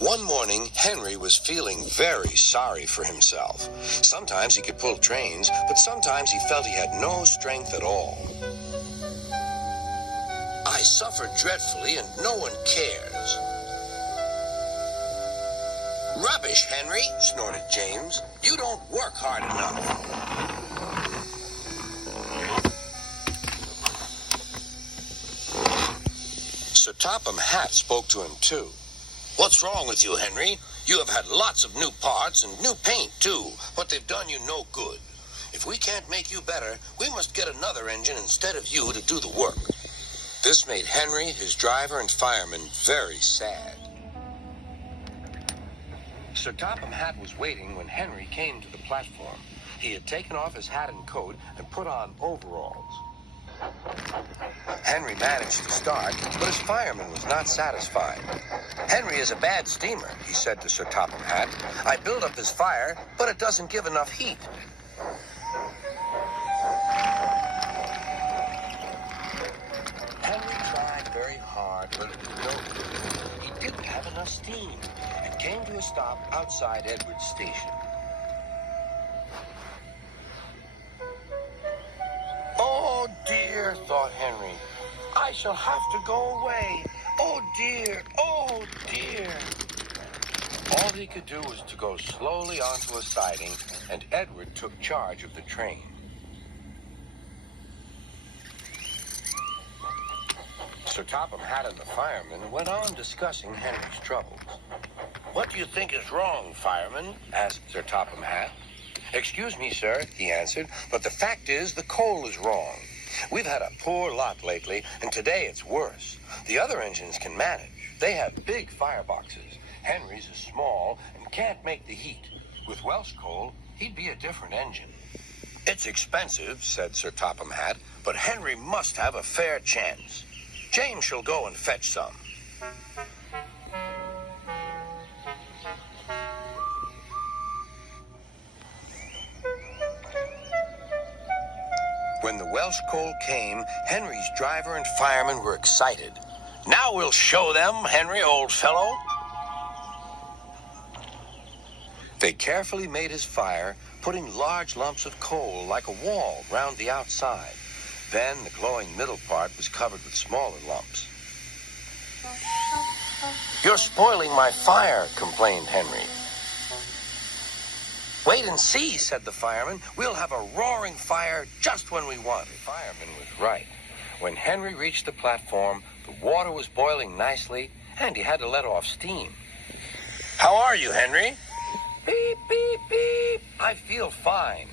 One morning, Henry was feeling very sorry for himself. Sometimes he could pull trains, but sometimes he felt he had no strength at all. I suffer dreadfully and no one cares. Rubbish, Henry, snorted James. You don't work hard enough. Sir Topham Hatt spoke to him, too. What's wrong with you, Henry? You have had lots of new parts and new paint, too, but they've done you no good. If we can't make you better, we must get another engine instead of you to do the work. This made Henry, his driver, and fireman very sad. Sir Topham Hatt was waiting when Henry came to the platform. He had taken off his hat and coat and put on overalls. Henry managed to start, but his fireman was not satisfied. Henry is a bad steamer, he said to Sir Topham Hatt. I build up his fire, but it doesn't give enough heat. Henry tried very hard, but it was no good. He didn't have enough steam and came to a stop outside Edwards Station. Oh, dear, thought Henry. I shall have to go away. Oh, dear. Oh, dear. All he could do was to go slowly onto a siding, and Edward took charge of the train. Sir Topham Hatt and the fireman went on discussing Henry's troubles. What do you think is wrong, fireman? Asked Sir Topham Hatt. Excuse me, sir, he answered, but the fact is the coal is wrong. We've had a poor lot lately, and today it's worse. The other engines can manage. They have big fireboxes. Henry's is small and can't make the heat. With Welsh coal, he'd be a different engine. It's expensive, said Sir Topham Hatt, but Henry must have a fair chance. James shall go and fetch some. When the Welsh coal came, Henry's driver and fireman were excited. Now we'll show them, Henry, old fellow. They carefully made his fire, putting large lumps of coal like a wall round the outside. Then the glowing middle part was covered with smaller lumps. You're spoiling my fire, complained Henry. Wait and see, said the fireman. We'll have a roaring fire just when we want. The fireman was right. When Henry reached the platform, the water was boiling nicely, and he had to let off steam. How are you, Henry? Beep, beep, beep. I feel fine.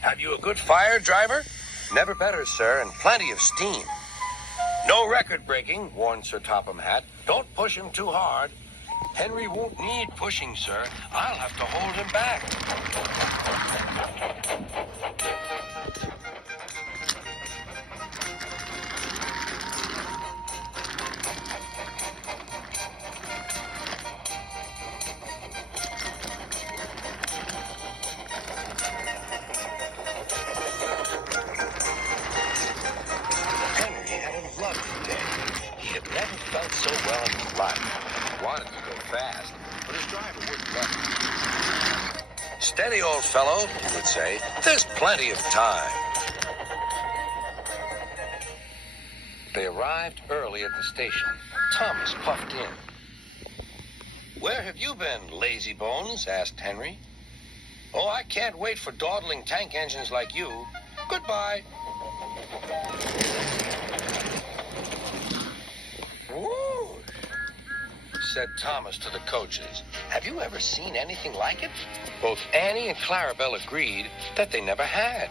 Have you a good fire, driver? Never better, sir, and plenty of steam. No record breaking, warned Sir Topham Hatt. Don't push him too hard. Henry won't need pushing, sir. I'll have to hold him back. Henry had a lovely day. He had never felt so well in his life. He wanted to go fast, but his driver wouldn't let him. Steady, old fellow, he would say. There's plenty of time. They arrived early at the station. Thomas puffed in. Where have you been, lazy bones? Asked Henry. Oh, I can't wait for dawdling tank engines like you. Goodbye. Woo! Said Thomas to the coaches. Have you ever seen anything like it? Both Annie and Clarabelle agreed that they never had.